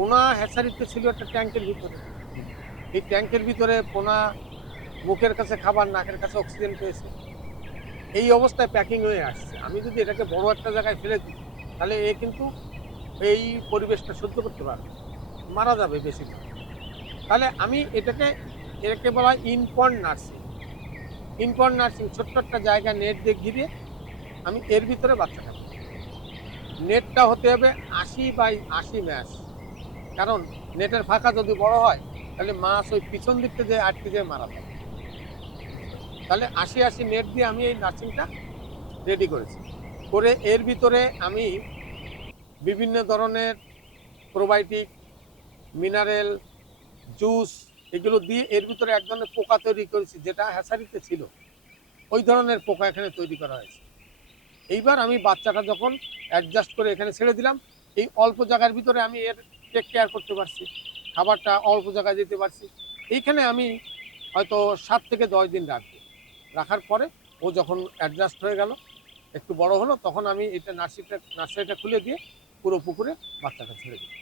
পোনা হ্যাচারিতে ছিল একটা ট্যাঙ্কের ভিতরে। এই ট্যাঙ্কের ভিতরে পোনা মুখের কাছে খাবার, নাকের কাছে অক্সিজেন পেয়েছে। এই অবস্থায় প্যাকিং হয়ে আসছে। আমি যদি এটাকে বড় একটা জায়গায় ফেলে দিই, তাহলে এ কিন্তু এই পরিবেশটা সহ্য করতে পারবে না। মারা যাবে বেশিরভাগ। তাহলে আমি এটাকে বলা হয় ইনপন্ড নার্সিং। ইনপন্ড নার্সিং ছোট্ট একটা জায়গা নেট দিয়ে ঘিরে আমি এর ভিতরে বাচ্চাটা রাখবো। নেটটা হতে হবে 80 বাই 80 ম্যাচ। কারণ নেটের ফাঁকা যদি বড় হয়, তাহলে মাছ ওই পিছন দিকতে যে আটকে যেয়ে মারা যাবে। তাহলে 80 80 নেট দিয়ে আমি এই নার্সিংটা রেডি করেছি। করে এর ভিতরে আমি বিভিন্ন ধরনের প্রোবায়োটিক, মিনারেল, জুস এগুলো দিয়ে এর ভিতরে এক ধরনের পোকা তৈরি করেছি, যেটা হ্যাচারিতে ছিল। ওই ধরনের পোকা এখানে তৈরি করা হয়েছে। এইবার আমি বাচ্চাটা যখন অ্যাডজাস্ট করে এখানে ছেড়ে দিলাম, এই অল্প জায়গার ভিতরে আমি এর টেক কেয়ার করতে পারছি, খাবারটা অল্প জায়গায় দিতে পারছি। এইখানে আমি হয়তো 7 থেকে 10 দিন রাখবো। রাখার পরে ও যখন অ্যাডজাস্ট হয়ে গেল, একটু বড় হলো, তখন আমি এটা নার্সারিটা খুলে দিয়ে পুরো পুকুরে বাচ্চাটা ছেড়ে দিই।